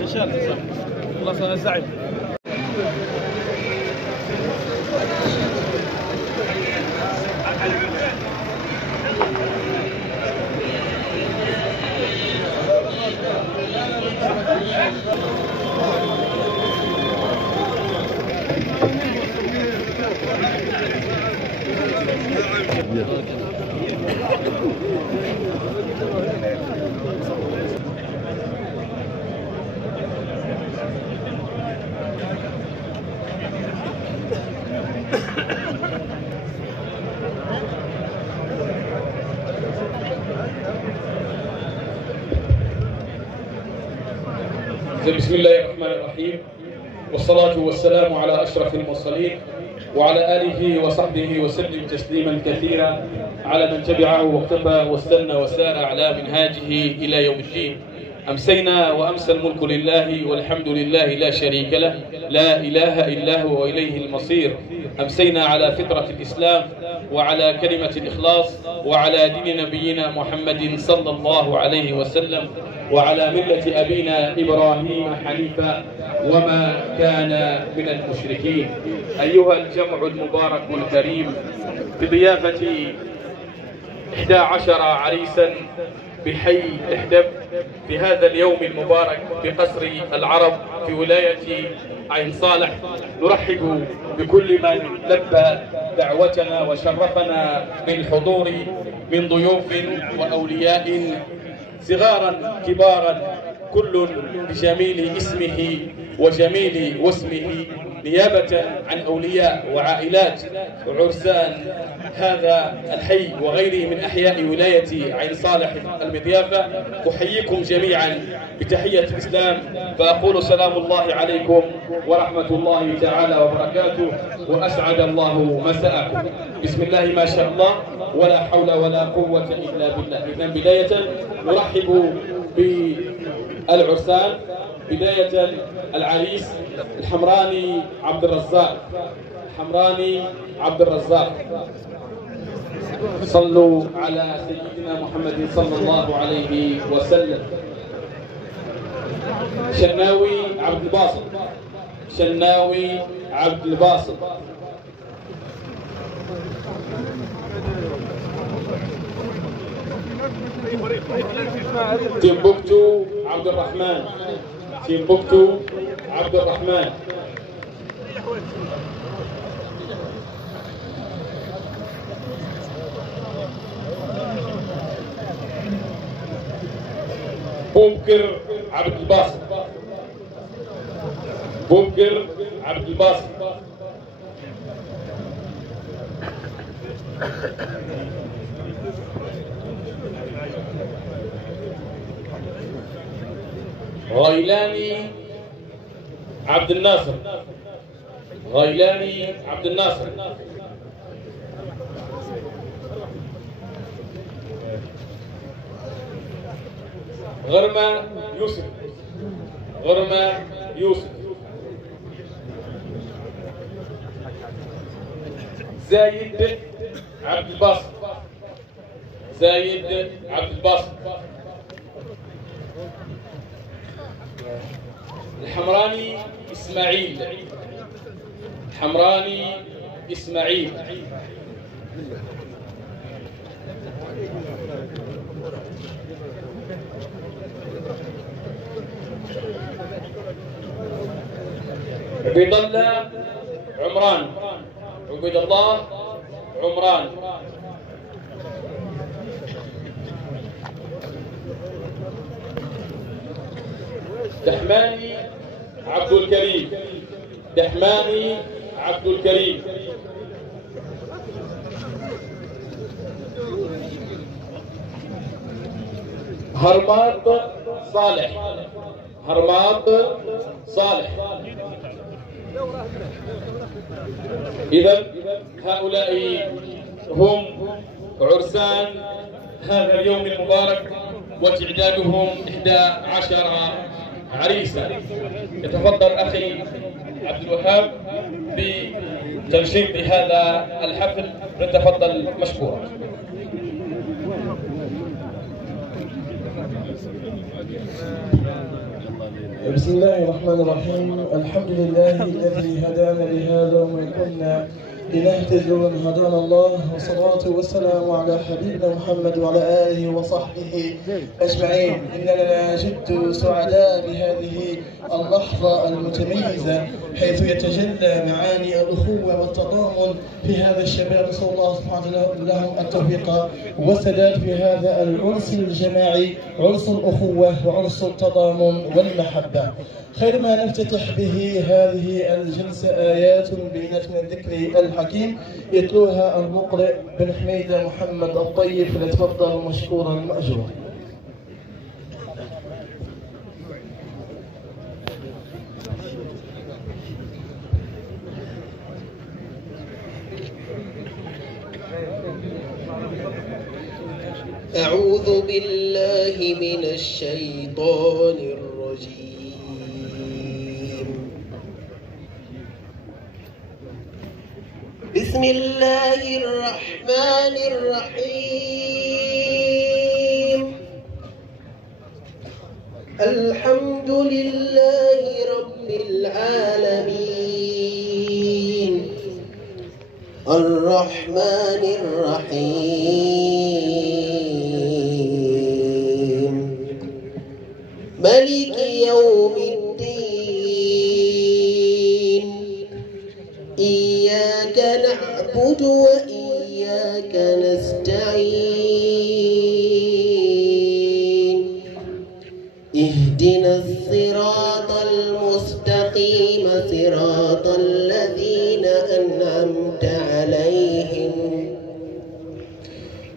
ان شاء الله خلاص انا زعيم. بسم الله الرحمن الرحيم، والصلاة والسلام على أشرف المرسلين وعلى آله وصحبه وسلم تسليما كثيرا على من تبعه واقتفى واستنى وسار على منهاجه إلى يوم الدين. أمسينا وأمسى الملك لله والحمد لله لا شريك له، لا إله إلا هو وإليه المصير. أمسينا على فطرة الإسلام وعلى كلمة الإخلاص وعلى دين نبينا محمد صلى الله عليه وسلم وعلى ملة أبينا إبراهيم حنيفا وما كان من المشركين. أيها الجمع المبارك الكريم، بضيافة 11 عريسا بحي إحدب في هذا اليوم المبارك بقصر العرب في ولاية عين صالح، نرحب بكل من لبى دعوتنا وشرفنا بالحضور من ضيوف وأولياء صغارا كبارا، كل بجميل اسمه وجميل واسمه، نيابة عن أولياء وعائلات وعرسان هذا الحي وغيره من أحياء ولاية عين صالح المضيافة. أحييكم جميعا بتحية الإسلام، فأقول سلام الله عليكم ورحمة الله تعالى وبركاته، وأسعد الله مساءكم. بسم الله ما شاء الله ولا حول ولا قوة إلا بالله. إذن بداية نرحب بالعرسان، بداية العريس الحمراني عبد الرزاق. الحمراني عبد الرزاق، صلوا على سيدنا محمد صلى الله عليه وسلم. شناوي عبد الباسط، شناوي عبد الباسط. تيمبوكتو عبد الرحمن، تيمبوكتو عبد الرحمن. بومكر عبد الباسط، بومكر عبد الباسط. غيلاني عبد الناصر، غيلاني عبد الناصر. غرمة يوسف، غرمة يوسف. زايد عبد الباسط، زايد عبد الباسط. الحمراني إسماعيل، الحمراني إسماعيل. عبيد الله عمران، عبيد الله عمران. دحماني عبد الكريم، دحماني عبد الكريم. هرماط صالح، هرماط صالح. إذا هؤلاء هم عرسان هذا اليوم المبارك وتعدادهم 11 عريسا. يتفضل أخي عبد الوهاب بتنشيط هذا الحفل، نتفضل مشكورا. بسم الله الرحمن الرحيم. الحمد لله الذي هدانا لهذا وما كنا لنهتدي لولا هدانا الله، والصلاة والسلام على حبيبنا محمد وعلى آله وصحبه أجمعين. إننا جد سعداء بهذه اللحظة المتميزة حيث يتجلى معاني الأخوة والتضامن في هذا الشباب. نسأل الله سبحانه وتعالى لهم التوفيق والسداد في هذا العرس الجماعي، عرس الأخوة وعرس التضامن والمحبة. خير ما نفتتح به هذه الجلسة آيات بينات من الذكر الحكيم يتلوها المقرئ بن حميدة محمد الطيب، فليتفضل مشكورا مأجورا. أعوذ بالله من الشيطان الرجيم. بسم الله الرحمن الرحيم. الحمد لله رب العالمين الرحمن الرحيم ملك يوم الدين. إياك نعبد وإياك نستعين. اهدنا الصراط المستقيم صراط الذين أنعمت عليهم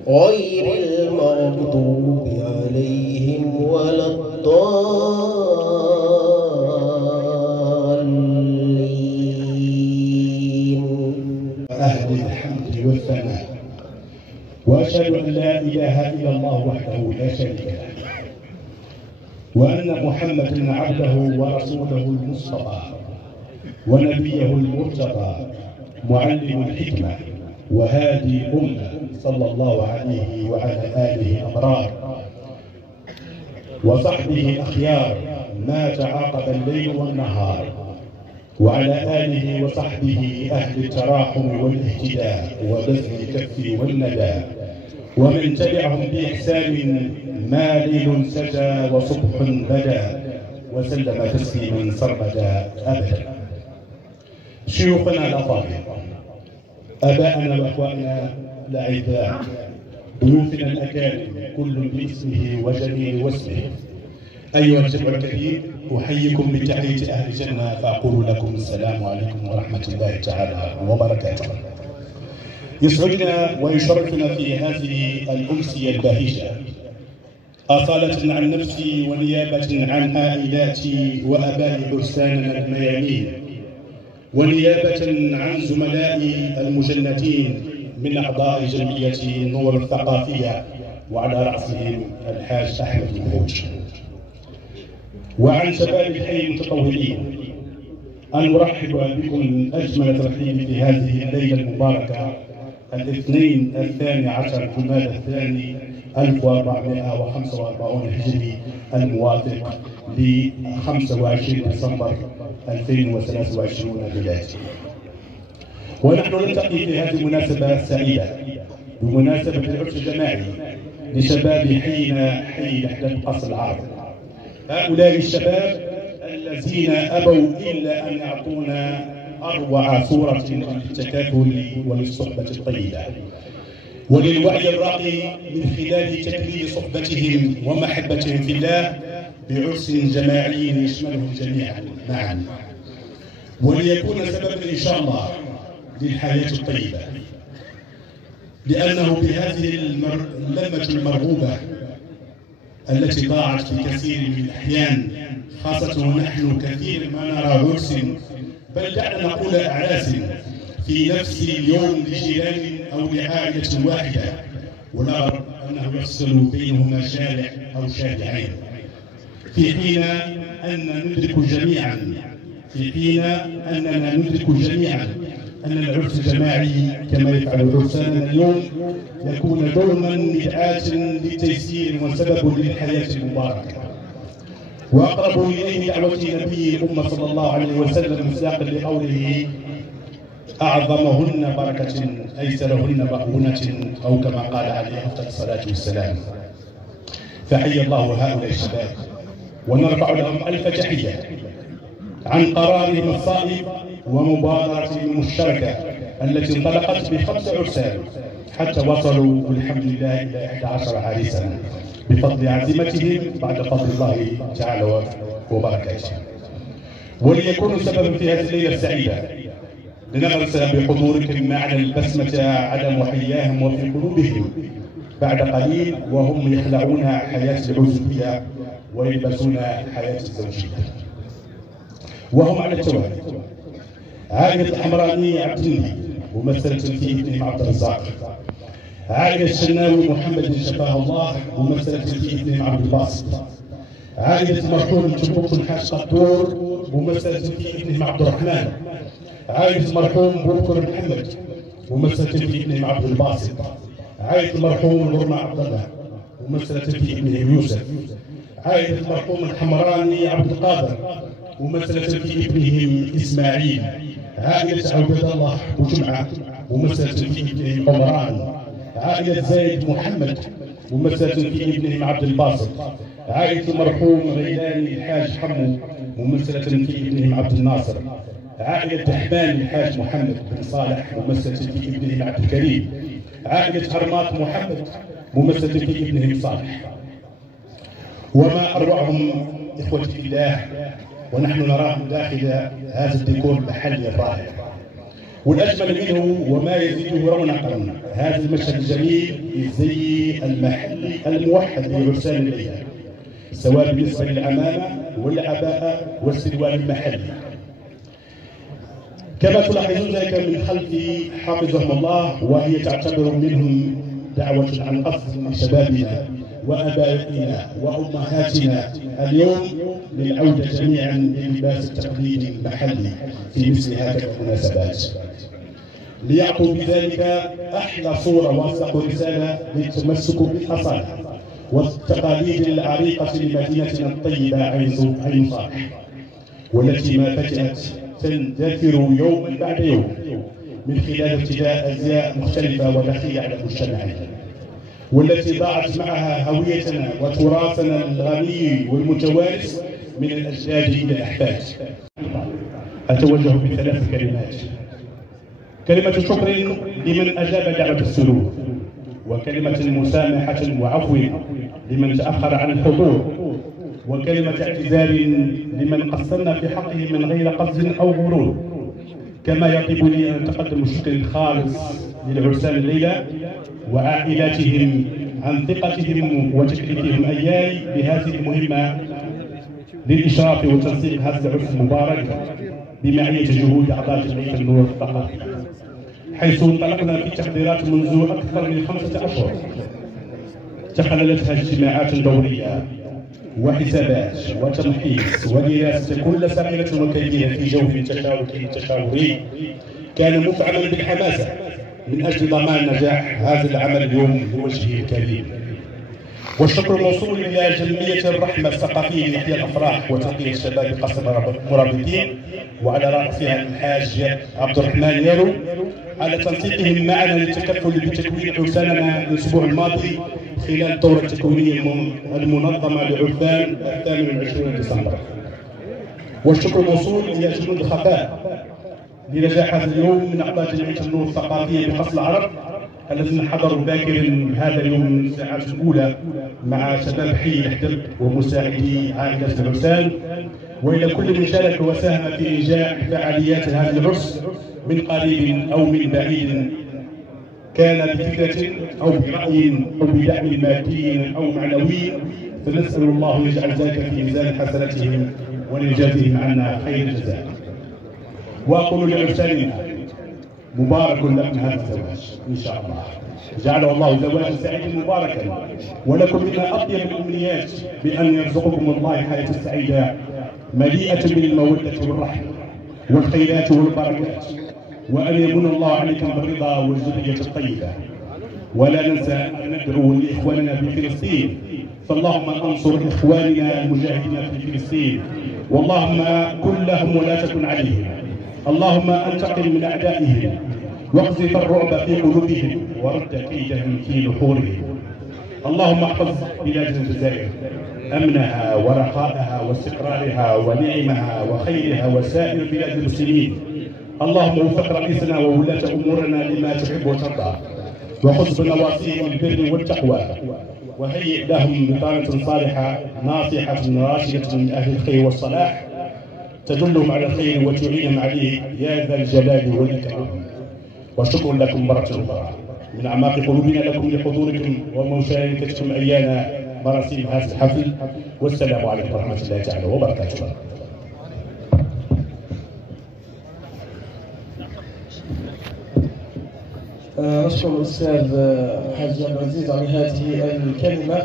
غير المغضوب عليهم ولا الضالين. أهل الحمد والثناء، وأشهد أن لا إله إلا الله وحده لا شريك له، وأن محمدا عبده ورسوله المصطفى ونبيه المرتضى، معلم الحكمة وهادي الأمة، صلى الله عليه وعلى آله الأبرار وصحبه الأخيار ما تعاقب الليل والنهار، وعلى آله وصحبه أهل التراحم والاهتداء وبذل الكف والندى، ومن تبعهم بإحسان ما ليل سجى وصبح بدا، وسلم تسليما سرمدا أبدا. شيوخنا الأفاضل، آباءنا وأخواننا الأعزاء، ضيوفنا الأكارم كل باسمه وجميل واسمه، أيها الجمع الكريم، أحييكم بتحية أهل الجنة فأقول لكم السلام عليكم ورحمة الله تعالى وبركاته. يسعدنا ويشرفنا في هذه الأمسية البهيجة أصالة عن نفسي ونيابة عن عائلاتي وأباء عرساننا الميامين، ونيابة عن زملائي المجندين من أعضاء جمعية نور الثقافية وعلى رأسهم الحاج أحمد البهوج، وعن شباب الحي المتطوعين، أن أرحب بكم أجمل ترحيب في هذه الليلة المباركة الاثنين 12 جماد الثاني 1445 هجري، الموافق ل 25 ديسمبر 2023 ميلادي. ونحن نلتقي في هذه المناسبة السعيدة بمناسبة العرس الجماعي لشباب حينا حي لحدة قصر العرب. هؤلاء الشباب الذين أبوا إلا أن يعطونا أروع صورة للتكافل وللصحبة الطيبة وللوعي الراقي من خلال تكليل صحبتهم ومحبتهم في الله بعرس جماعي يشملهم جميعا معا، وليكون سببا إن شاء الله للحياة الطيبة، لأنه بهذه اللمة المرغوبة التي ضاعت في كثير من الأحيان، خاصة ونحن كثير ما نرى عرس، بل دعنا نقول أعراس في نفس اليوم لجيران أو لعائلة واحدة، ونرى أنه يفصل بينهما شارع أو شارعين، في حين أننا ندرك جميعا أن العرس الجماعي كما يفعل عرساننا اليوم يكون دوما مرآة للتيسير وسبب للحياة المباركة. وأقرب إليه دعوة نبي الأمة صلى الله عليه وسلم مصداقا لقوله: أعظمهن بركة أيسرهن مؤونة، أو كما قال عليه أفضل الصلاة والسلام. فحيا الله هؤلاء الشباب ونرفع لهم ألف تحية عن قرارهم الصائب ومبادرتهم المشتركة التي انطلقت ب5 عرسان حتى وصلوا والحمد لله إلى 11 عريسا بفضل عزيمتهم بعد فضل الله تعالى وبركاته. وليكونوا سببا في هذه الليلة السعيدة لنغرس بحضوركم معنا البسمة على محياهم وفي قلوبهم بعد قليل وهم يخلعون حياة العزوبية ويلبسون حياة الزوجية. وهم على التوالي: عائلة الحمراني عبد النبي ممثلة في ابنهم عبد الرزاق، عائلة الشناوي محمد شفاه الله ممثلة في ابنهم عبد الباسط، عائلة المرحوم تبوك الحاج قدور ممثلة في ابنهم عبد الرحمن، عائلة المرحوم بوكر محمد ممثلة في ابنهم عبد الباسط، عائلة المرحوم غرمة عبد الله ممثلة في ابنهم يوسف، عائلة المرحوم الحمراني عبد القادر ممثلة في ابنهم إسماعيل، عائلة عبد الله بوجمعة ممثلة في ابنهم عمران، عائلة زايد محمد ممثلة في ابنهم عبد الباسط، عائلة المرحوم غيلاني الحاج حمو ممثلة في ابنهم عبد الناصر، عائلة دحمان الحاج محمد بن صالح ممثلة في ابنهم عبد الكريم، عائلة هرمات محمد ممثلة في ابنهم صالح. وما أروعهم إخوتي في الله ونحن نراهم داخل هذا الديكور المحلي الرائع، والأجمل منه وما يزيده رونقا هذا المشهد الجميل للزي المحلي الموحد لعرسان الليلة، سواء بالنسبة للعمامة والعباءة والسروال المحلي. كما تلاحظون ذلك من خلفي حافظهم الله، وهي تعتبر منهم دعوة عن قصد لشبابنا وآبائنا وأمهاتنا اليوم للعودة جميعا للباس التقليدي المحلي في مثل هذه المناسبات، ليعطوا بذلك أحلى صورة وأصدق رسالة للتمسك بالأصالة والتقاليد العريقة لمدينتنا الطيبة عين صالح، والتي ما فتئت تندثر يوما بعد يوم من خلال ارتداء أزياء مختلفة ودخيلة على المجتمع، والتي ضاعت معها هويتنا وتراثنا الغني والمتوارث من الأجداد إلى الأحفاد. أتوجه ب3 كلمات: كلمة شكر لمن أجاب دعوة السرور، وكلمة مسامحة وعفو لمن تأخر عن الحضور، وكلمة اعتذار لمن قصرنا في حقه من غير قصد أو غرور. كما يطيب لي أن أتقدم الشكر الخالص للعرسان الليلة وعائلاتهم عن ثقتهم وتكليفهم إياي بهذه المهمة للإشراف وتنسيق هذا العرس المبارك بمعية جهود أعضاء جمعية النور الثقافي، حيث انطلقنا في تحضيرات منذ أكثر من 5 أشهر تخللتها اجتماعات دورية وحسابات وتمحيص ودراسة كل ساحرة وكيدها في جو تشاوري كان مفعما بالحماسة من أجل ضمان نجاح هذا العمل اليوم بوجهه الكريم. والشكر موصول إلى جمعية الرحمة الثقافية لإحياء الأفراح وتنقية الشباب قصر مرابطين، وعلى رأسها الحاج عبد الرحمن يارو على تنسيقهم معنا للتكفل بتكوين عرساننا الأسبوع الماضي خلال الدورة التكوينية المنظمة لعرفان 28 ديسمبر. والشكر موصول إلى جنود الخفاء لنجاح هذا اليوم من أعضاء جمعية النور الثقافية بقصر العرب الذين حضروا باكر هذا اليوم من الساعات الأولى مع شباب حي الحدب ومساعدي عائلة العرسان، وإلى كل من شارك وساهم في إنجاح فعاليات هذا العرس من قريب أو من بعيد، كان بفكرة أو برأي أو بدعم مادي أو معنوي، فنسأل الله يجعل ذلك في ميزان حسناتهم وليجازيهم عنا خير الجزاء. وأقول لعرساننا: مبارك لكم هذا الزواج إن شاء الله، جعله الله زواجا سعيدا مباركا، ولكم منها أطيب الأمنيات بأن يرزقكم الله حياة سعيدة مليئة بالمودة والرحمة والخيرات والبركات، وأن يمن الله عليكم بالرضا والذرية الطيبة. ولا ننسى أن ندعو لإخواننا في فلسطين، فاللهم انصر إخواننا المجاهدين في فلسطين، واللهم كن لهم ولا تكن عليهم، اللهم انتقم من أعدائهم واقذف الرعب في قلوبهم ورد كيدهم في نحورهم. اللهم احفظ بلاد الجزائر أمنها ورخائها واستقرارها ونعمها وخيرها وسائر بلاد المسلمين. اللهم وفق رئيسنا وولاة أمورنا لما تحب وترضى، وخذ بنواصيهم البر والتقوى، وهيئ لهم بطانة صالحة ناصحة راشدة من أهل الخير والصلاح تدلهم على الخير وتعينهم عليه يا ذا الجلال والإكرام. وشكر لكم مرة أخرى من أعماق قلوبنا لكم لحضوركم ومشاركتكم أيانا مراسيم هذا الحفل، والسلام عليكم ورحمة الله تعالى وبركاته. نشكر الأستاذ حاج عبد العزيز على هذه الكلمة.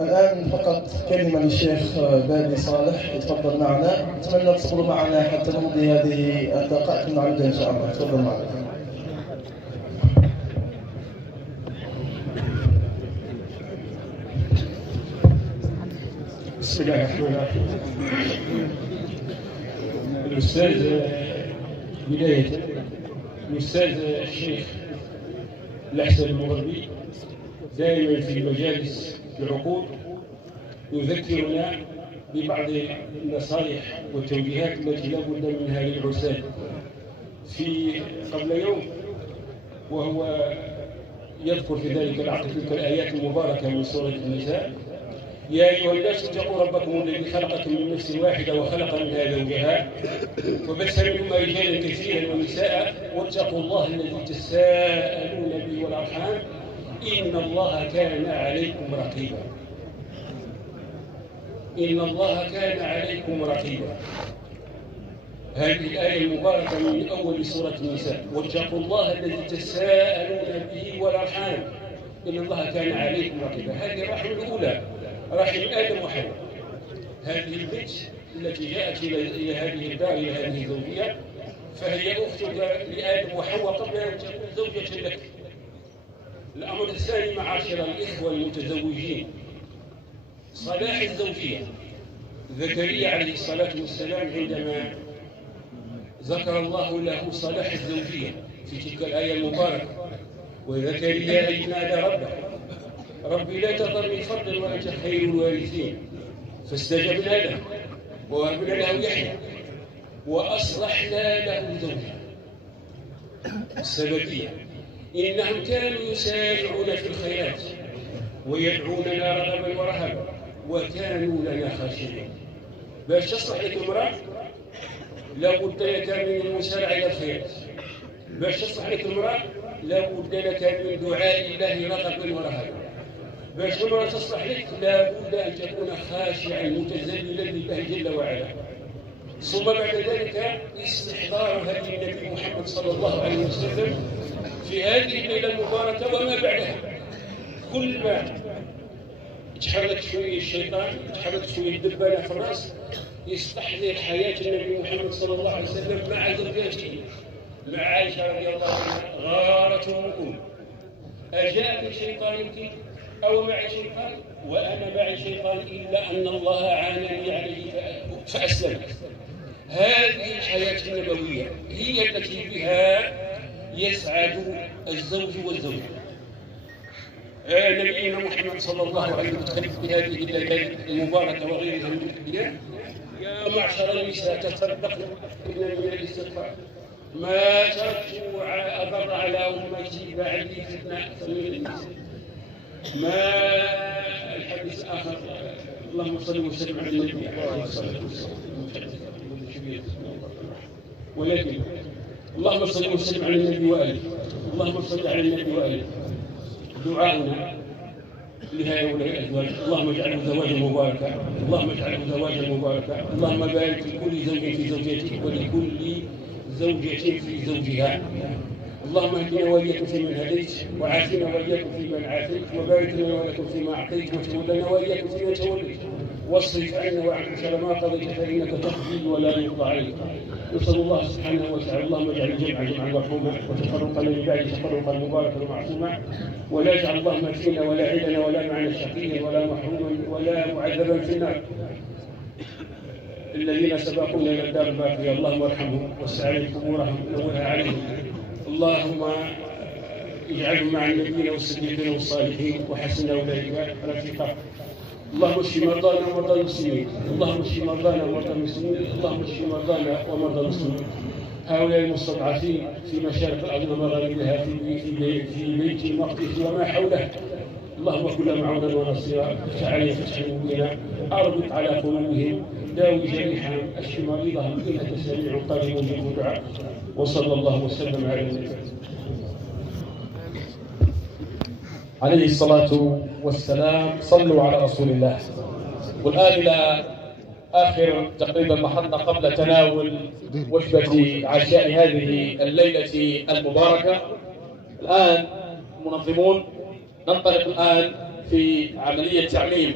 الآن فقط كلمة للشيخ بادي صالح يتفضل معنا، نتمنى تصبروا معنا حتى نمضي هذه الدقائق المعدودة إن شاء الله. تفضل معنا. بسم الله الرحمن الرحيم. الأستاذ بداية الأستاذ الشيخ الأحسن المغربي دائما في مجالس العقود يذكرنا ببعض النصائح والتوجيهات التي لا بد منها للعساة. في قبل يوم وهو يذكر في ذلك العقد تلك الآيات المباركة من سورة النساء: يا أيها الناس اتقوا ربكم الذي خلقكم من نفس واحدة وخلق منها زوجها وبث منهما رجالا كثيرا ونساء واتقوا الله الذي تساءلون به والأرحام إن الله كان عليكم رقيبا. إن الله كان عليكم رقيبا. هذه الآية المباركة من أول سورة النساء: واتقوا الله الذي تساءلون به والأرحام إن الله كان عليكم رقيبا. هذه الرحمة الأولى، رحم آدم وحواء. هذه البنت التي جاءت إلى هذه الدار، إلى هذه الزوجية، فهي أخت لآدم وحواء قبل أن تكون زوجة لك. الأمر الثاني معاشر الإخوة المتزوجين: صلاح الزوجية. زكريا عليه الصلاة والسلام عندما ذكر الله له صلاح الزوجية في تلك الآية المباركة: وزكريا إذ نادى ربه ربي لا تذرني فردا وأنت خير الوارثين فاستجبنا له ووهبنا له يحيى وأصلحنا له زوجه. السببية: إنهم كانوا يسارعون في الخيرات ويدعوننا رغبا ورهبا وكانوا لنا خاشعين. باش تصلح لك امرأة لابد لك من المسارعة إلى الخيرات. باش تصلح لك امرأة لابد لك من دعاء الله رغبا ورهبا. باش المرأة تصلح لك لابد أن تكون خاشعا متذللا لله جل وعلا. ثم بعد ذلك استحضار هدي النبي محمد صلى الله عليه وسلم في هذه الليلة المباركة وما بعدها. كل ما يتحرك شوية الشيطان، يتحرك شوية الدبانة في الرأس، يستحضر حياة النبي محمد صلى الله عليه وسلم مع زوجاته. مع عائشة رضي الله عنها: غارت أمكم أجاءك شيطانك أو معي شيطان؟ وأنا معي شيطان إلا أن الله عانني عليه فأسلم. هذه الحياة النبوية هي التي بها يسعد الزوج والزوجة. نبينا محمد صلى الله عليه وسلم في هذه الليالي المباركة وغيرها من الأيام: يا معشر النساء تصدقن من الاستغفار ما تركت أضر على أمتي بعدي فتنة أكثر من النساء. ما الحديث الآخر: اللهم صل وسلم على النبي عليه الصلاة والسلام. ولكن اللهم صل وسلم على النبي وآله، اللهم صل على النبي وآله. دعاؤنا لهؤلاء الأزواج: اللهم اجعله زواجا مباركا، اللهم اجعله زواجا مباركا، اللهم بارك لكل زوج في زوجته ولكل زوجة في زوجها. اللهم اهدنا واياكم فيمن هديت، وعافنا واياكم فيمن عافيت، وبارك لنا واياكم فيما اعطيت، وتولنا واياكم فيما توليت، واصرف عنا وعنكم شر ما قضيت فانك تقضي ولا يقضى عليك. نسال الله سبحانه وتعالى اللهم اجعل الجمع جمعا مرحوما، وتفرقنا من بعد تفرقا مباركا معصوما، ولا يجعل اللهم فينا ولا عيدنا ولا معنا شقيا ولا محروما ولا معذبا في النار. الذين سبقونا الى الدار الباقيه اللهم ارحمهم وسع عليهم قبورهم ونورها عليهم. اللهم اجعلهم مع النبيين والصديقين والصالحين وحسن اولئك رفيقا. اللهم اشف مرضانا ومرضى المسلمين، اللهم اشف مرضانا ومرضى المسلمين، اللهم اشف مرضانا ومرضى المسلمين. هؤلاء المستضعفين في مشارق الارض ومغاربها في بيت المقدس وما حوله، اللهم كن معونا ونصيرا، افتح عليهم فتحا مبينا، اربط على قلوبهم، داوي جريحهم، اشف مريضهم انك سميع قريب مجيب الدعاء. وصلى الله وسلم على النبي عليه الصلاة والسلام. صلوا على رسول الله. والآن إلى آخر تقريبا محطة قبل تناول وجبة عشاء هذه الليلة المباركة. الآن منظمون ننطلق الآن في عملية تعميم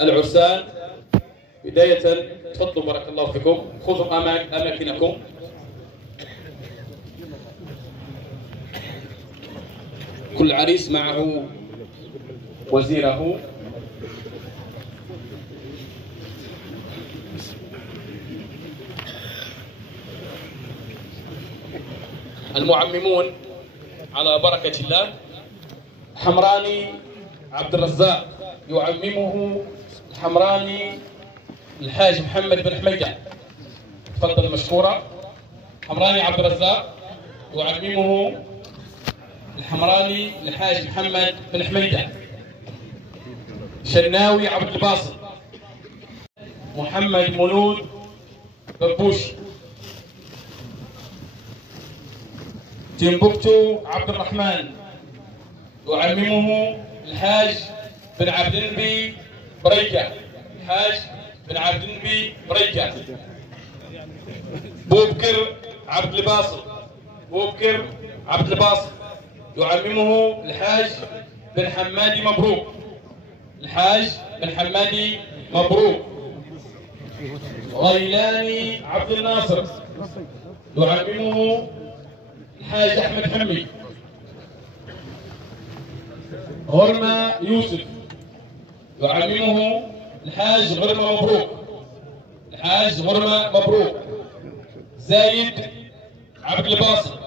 العرسان. بداية تفضلوا بارك الله فيكم، خذوا أماكنكم. كل عريس معه وزيره. المعممون على بركة الله. حمراني عبد الرزاق يعممه الحمراني الحاج محمد بن حميدة. تفضل مشكورة. حمراني عبد الرزاق يعممه الحمراني الحاج محمد بن حميدة. شناوي عبد الباسط محمد مولود ببوش. تيمبوكتو عبد الرحمن يعممه الحاج بن عبد النبي بريكة. الحاج بن عبد النبي بريكة. بوبكر عبد الباسط. بوبكر عبد الباسط يعممه الحاج بن حمادي مبروك. الحاج بن حمادي مبروك. غيلاني عبد الناصر يعممه الحاج احمد حمي. غرمة يوسف يعممه الحاج غرمة مبروك. الحاج غرمة مبروك. زايد عبد الباسط.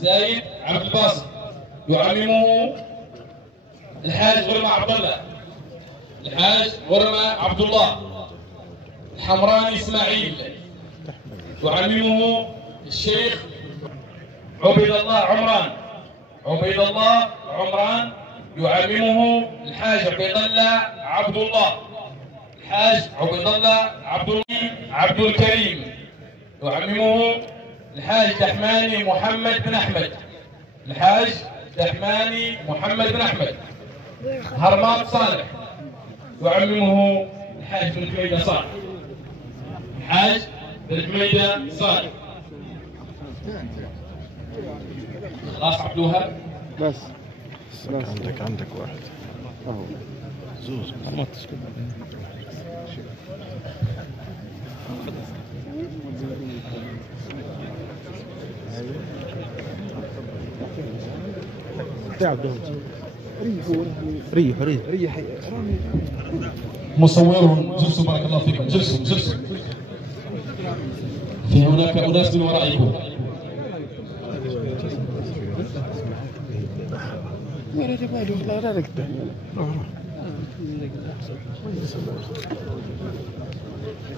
زايد عبد الباسط يعممه الحاج غرمة عبد الله. الحاج غرمة عبد الله. الحمراني اسماعيل يعممه الشيخ عبيد الله عمران. عبيد الله عمران يعممه الحاج عبيد الله عبد الله. الحاج عبيد الله عبد الكريم يعممه الحاج دحماني محمد بن احمد. الحاج دحماني محمد بن احمد. هرمات صالح يعممه الحاج بن حميدة صالح. الحاج بن حميدة صالح. خلاص عبدوها بس عندك واحد اهو زوز ما تسكت. ريح مصورون جلسوا بارك الله فيكم. جلسوا. في هناك أناس من ورائكم.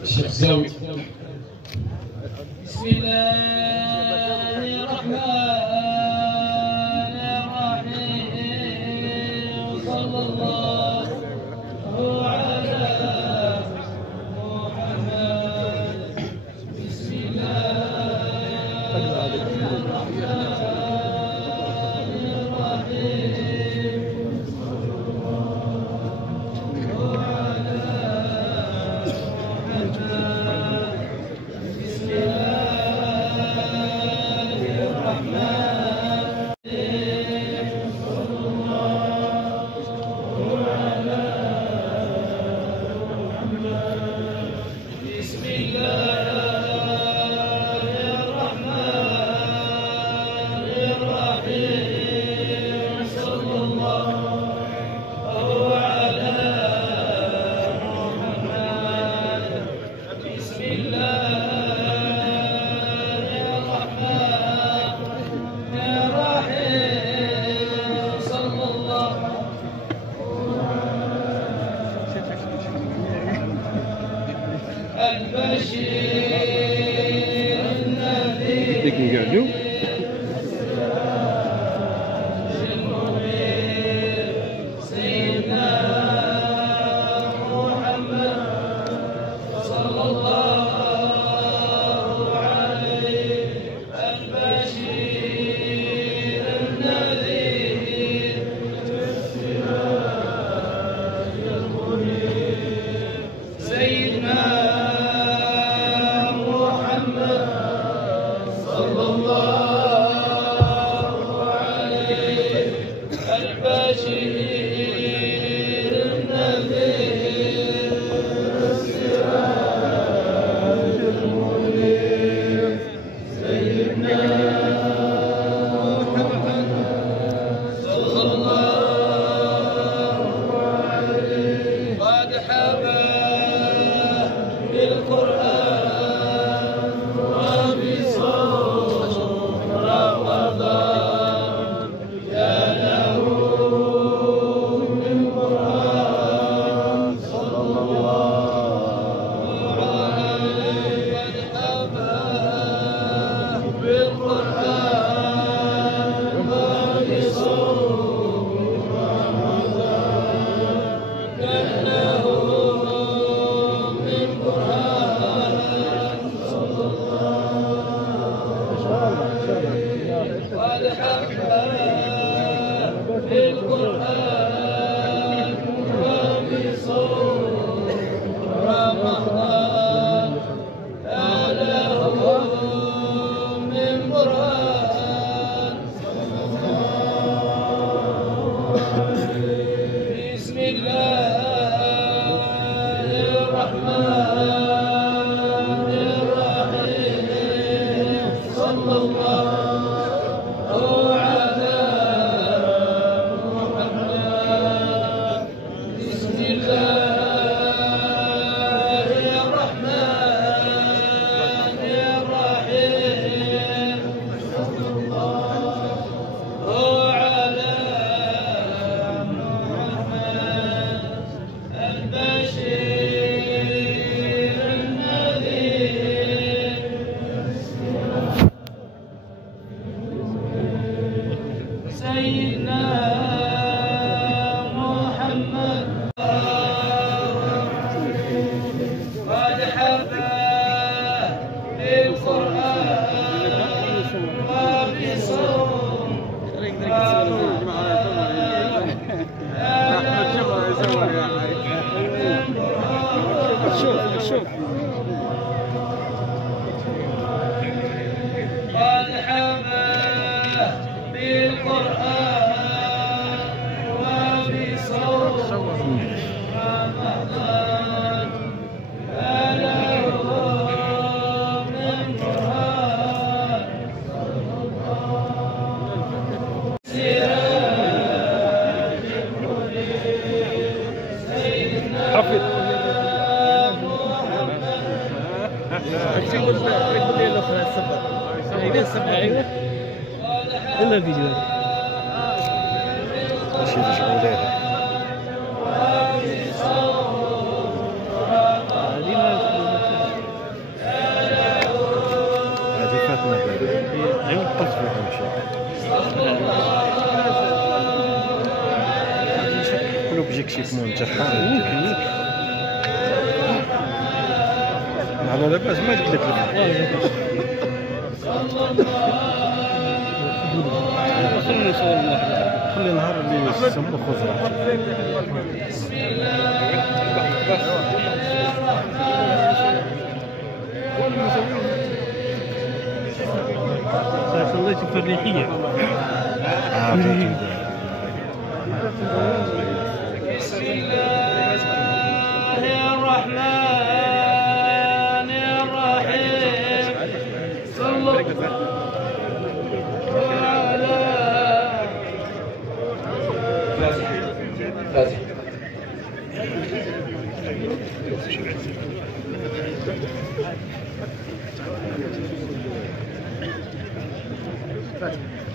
الشيخ زاوي. بسم الله الرحمن الرحيم. صلى الله على محمد. بسم الله الرحمن الرحيم. صلى الله على محمد. بسم الله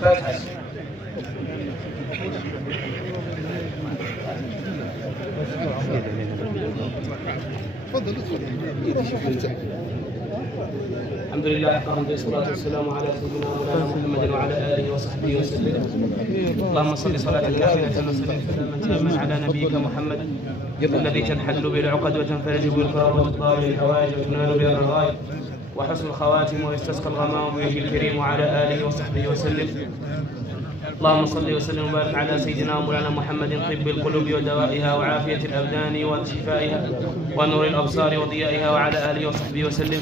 فاتحة الحمد لله حق حمده والصلاة والسلام على سيدنا مولانا محمد وعلى آله وصحبه وسلم. اللهم صل صلاة كاملة وسلم سلاما تاما على نبيك محمد الذي تنحل به العقد وتنفرج به الكرب وتطلع به الحوائج وتنال به الرغائب وحسن الخواتم ويستسقى الغمام بوجهه الكريم وعلى آله وصحبه وسلم. اللهم صل وسلم وبارك على سيدنا مولانا محمد طب القلوب ودوائها وعافية الأبدان وشفائها ونور الأبصار وضيائها وعلى آله وصحبه وسلم.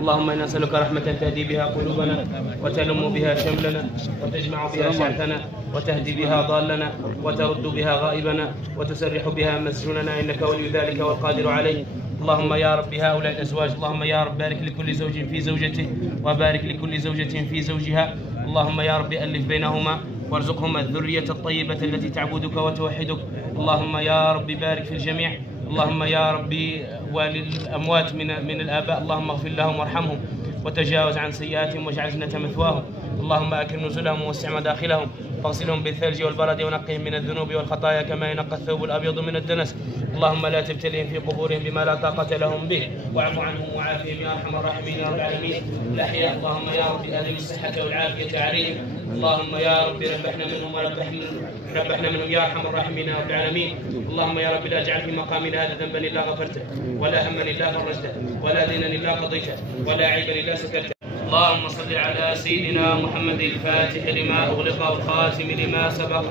اللهم إنا نسألك رحمة تهدي بها قلوبنا وتلم بها شملنا وتجمع بها شعثنا وتهدي بها ضالنا وترد بها غائبنا وتسرح بها مسجوننا إنك ولي ذلك والقادر عليه. اللهم يا رب هؤلاء الأزواج، اللهم يا رب بارك لكل زوج في زوجته وبارك لكل زوجة في زوجها. اللهم يا رب ألف بينهما وارزقهما الذرية الطيبة التي تعبدك وتوحدك. اللهم يا رب بارك في الجميع. اللهم يا ربي وللأموات من الآباء اللهم اغفر لهم وارحمهم وتجاوز عن سيئاتهم واجعل جنة مثواهم. اللهم أكرم نزلهم ووسع مداخلهم واغسلهم بالثلج والبرد ونقهم من الذنوب والخطايا كما ينقى الثوب الأبيض من الدنس. اللهم لا تبتلهم في قبورهم بما لا طاقة لهم به واعف عنهم وعافهم يا أرحم الراحمين يا رب العالمين. الأحياء اللهم يا رب أدم الصحة والعافية عليهم. اللهم يا رب ربحنا منهم وربحنا منهم يا أرحم الراحمين يا رب العالمين. اللهم يا رب لا تجعل في مقامنا هذا ذنبا إلا غفرته ولا هما إلا فرجته ولا دينا إلا قضيته ولا عيبا إلا سترته. اللهم صل على سيدنا محمد الفاتح لما أغلق والخاتم لما سبق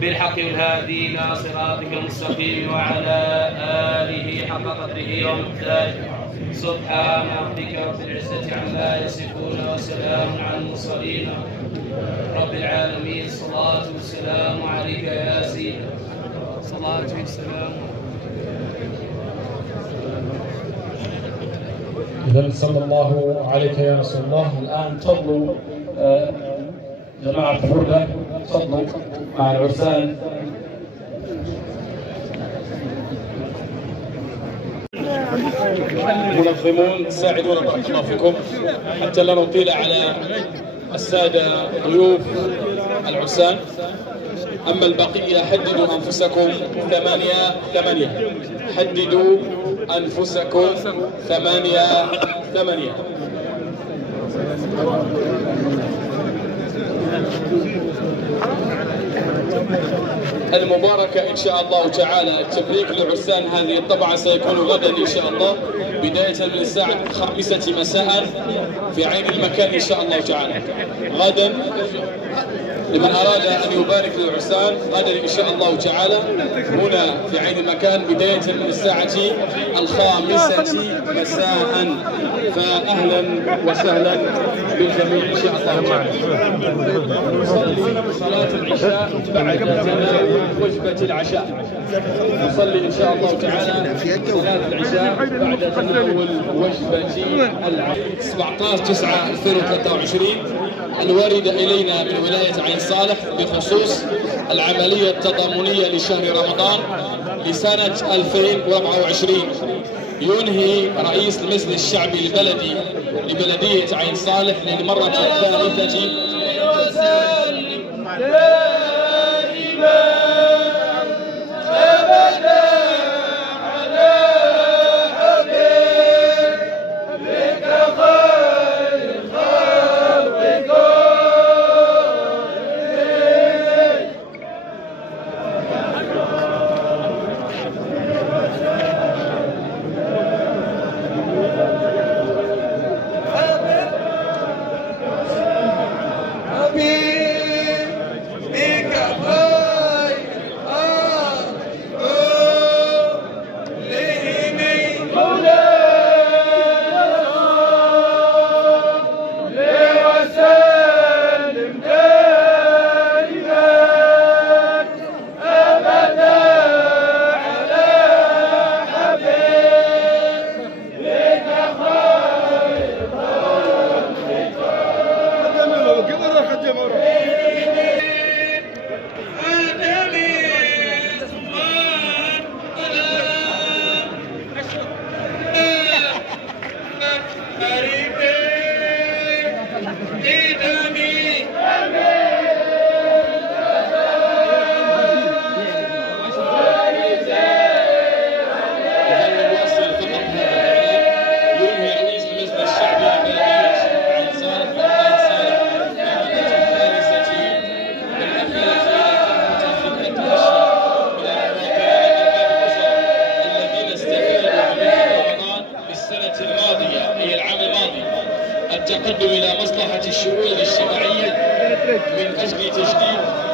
بالحق الهادي إلى صراطك المستقيم وعلى آله حق قدره ومقداره. سبحان ربك رب العزة عما يصفون وسلام على المرسلين رب العالمين. الصلاة والسلام عليك يا سيدي. الصلاة والسلام. إذا صلى الله عليك يا رسول الله. الآن تفضلوا جماعة الحرة، تفضلوا مع العرسان. المنظمون ساعدونا بارك الله فيكم حتى لا نطيل على السادة ضيوف العرسان. أما البقية حددوا أنفسكم 8-8. حددوا أنفسكم 8-8. المباركة إن شاء الله تعالى. التبريك للعرسان هذه الطبعة سيكون غدا إن شاء الله بداية من الساعة 5 مساء في عين المكان إن شاء الله تعالى. غدا لمن أراد أن يبارك للعرسان غدا إن شاء الله تعالى هنا في عين المكان بداية من الساعة 5 مساء. فأهلا وسهلا بالجميع إن شاء الله تعالى. نصلي صلاة العشاء بعد تناول وجبة العشاء. نصلي إن شاء الله تعالى صلاة العشاء بعد تناول وجبة العشاء. 17/9/2023 الواردة إلينا من ولاية عين صالح بخصوص العملية التضامنية لشهر رمضان لسنة 2024. ينهي رئيس المجلس الشعبي البلدي لبلدية عين صالح للمرة الثالثة حبيب التقدم إلى مصلحة الشؤون الاجتماعية من أجل تجديد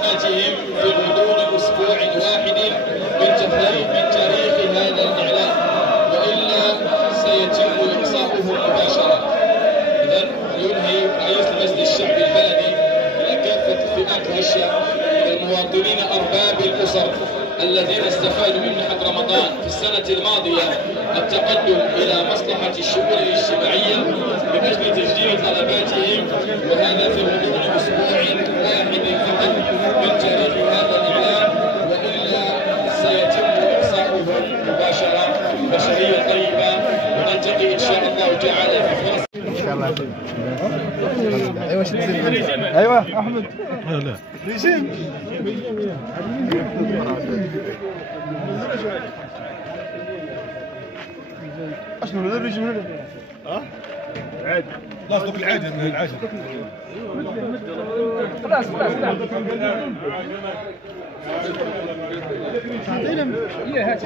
حقوقهم في غضون أسبوع واحد من تاريخ هذا الإعلان، وإلا سيتم إقصاؤه مباشرة. إذن ينهي رئيس مجلس الشعب البلدي إلى كافة الفئات الهشة المواطنين أرباب الأسر الذين استفادوا من منحة رمضان في السنة الماضية التقدم إلى مصلحة الشؤون الاجتماعية من أجل تسجيل طلباتهم، وهذا في غضون أسبوع واحد فقط من تاريخ هذا الإعلان، وإلا سيتم إقصاؤهم مباشرة. بشرية طيبة، ونلتقي إن شاء الله تعالى في فرصة. إن شاء الله. ايوه احمد. لا ريجيم. اشنو هذا الريجيم هذا؟ ها؟ عادي. لا صدق العادي العادي. خلاص خلاص. يا هات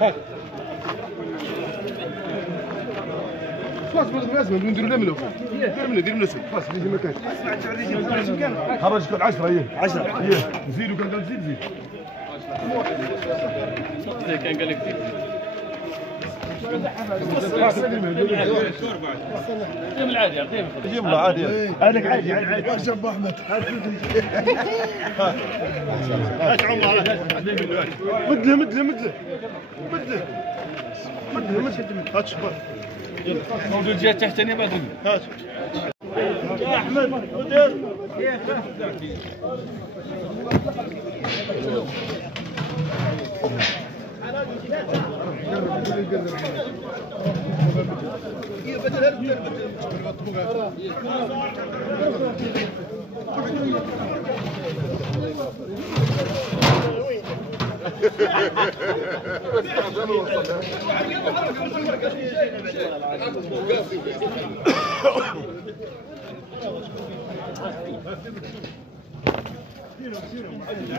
هات. خلاص لازم نديروا له ملوك. دير من نسك خلاص يجي مكان. اسمع التعريج خرج كل 10 هي 10 هي نزيدوا كان قال زيد كان قال لك جيب العادي جيب له عادي هذاك عادي عادي واش ابو احمد هات عمر مدله مدله مدله مدله مدله مدله هات شبر موجود جهه تحتانيه ما تقول هات يا احمد مدير يا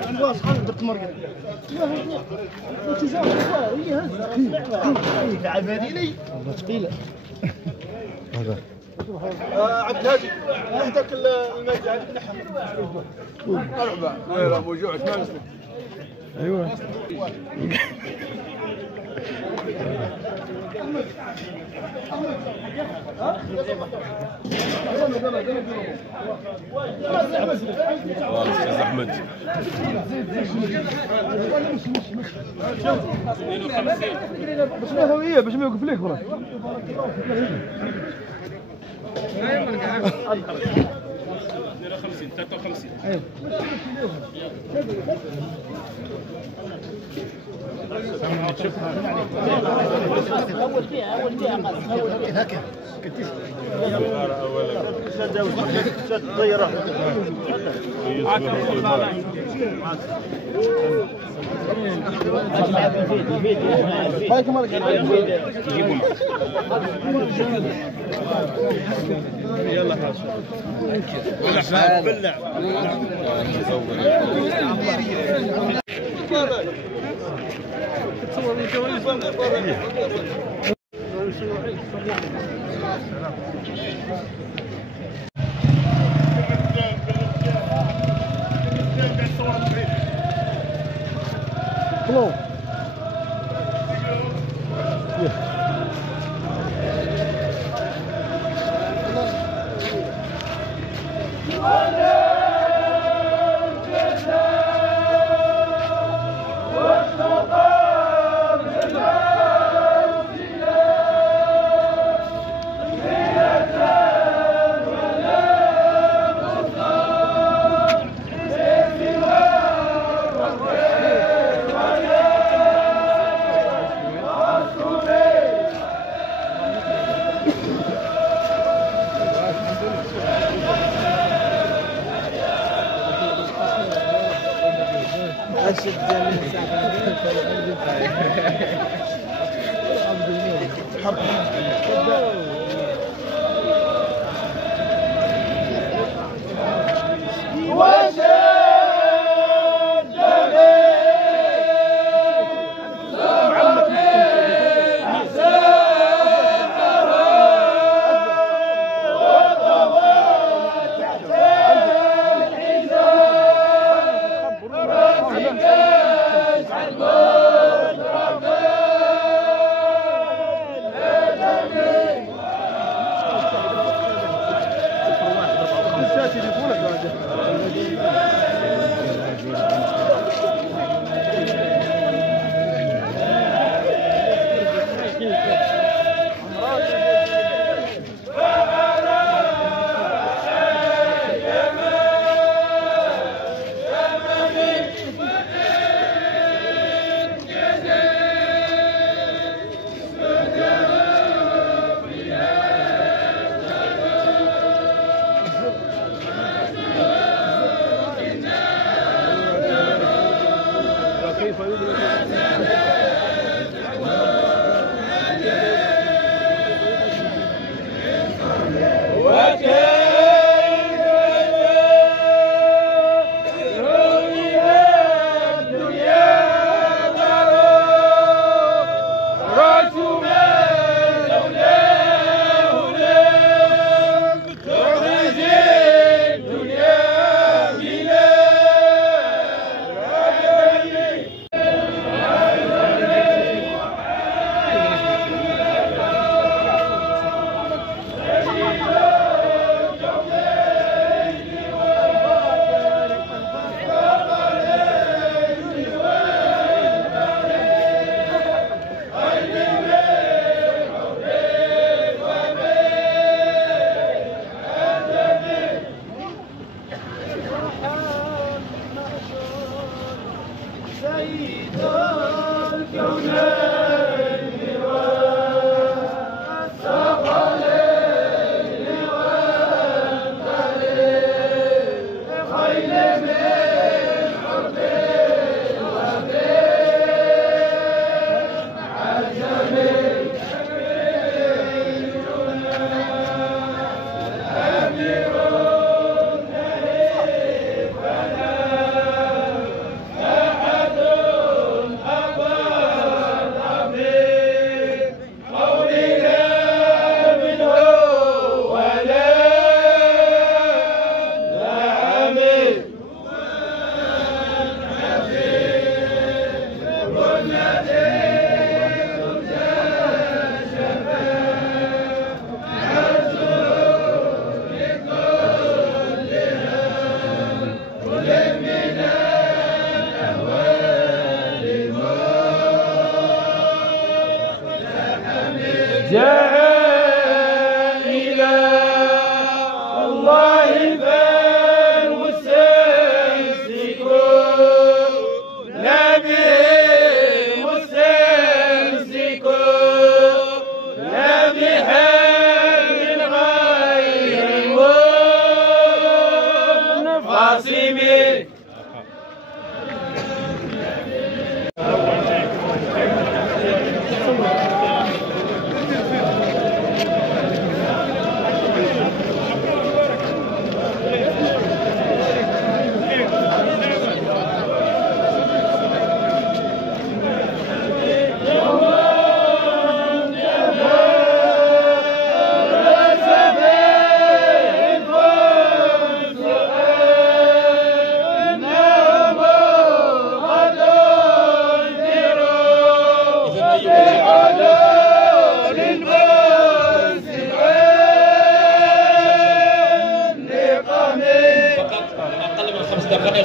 الواس خالد القمر لعب هذه لي والله ثقيله هذا عبد الهادي وحدك الماجي عندك نحن اربع لا موجوع ما نسلك ايوه استاذ احمد باش ما هويه باش ما يوقف ليك وراك 53 53 ايوه اول فيها هكا شد طياره هاك مالك يلا حاج بلع تصور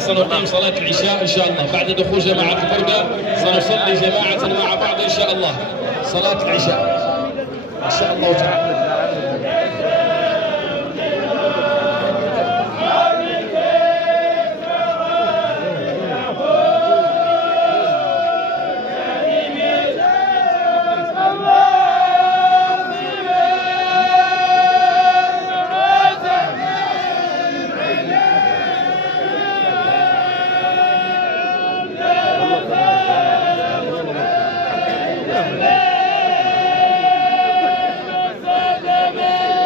سنقيم صلاة العشاء إن شاء الله. بعد دخول جماعة البردة سنصلي جماعة مع بعض إن شاء الله صلاة العشاء إن شاء الله تعالى. Sademe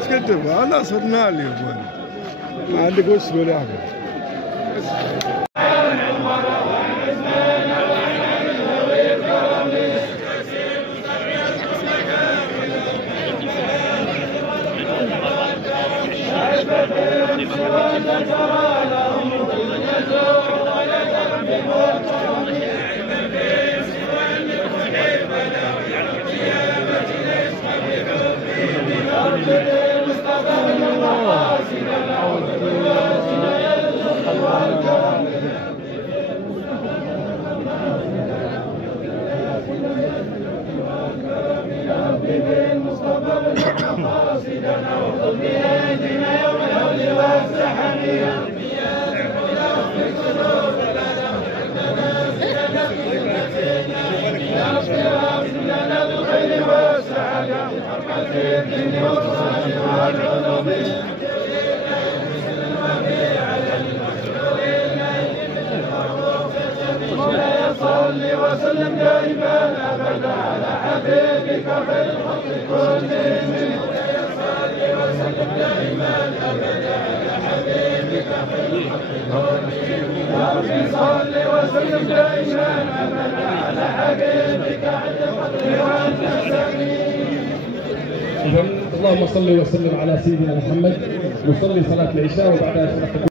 تكتب انا صرنا لي ما عندك وش تقول يا اخي. صل وسلم دائما ابدا على حبيبك خير الخلق كلهم. صل وسلم دائما ابدا على حبيبك خير الخلق كلهم. يا ربي صل وسلم دائما ابدا على حبيبك خير الخلق اللهم صل وسلم على سيدنا محمد. نصلي صلاة العشاء وبعدها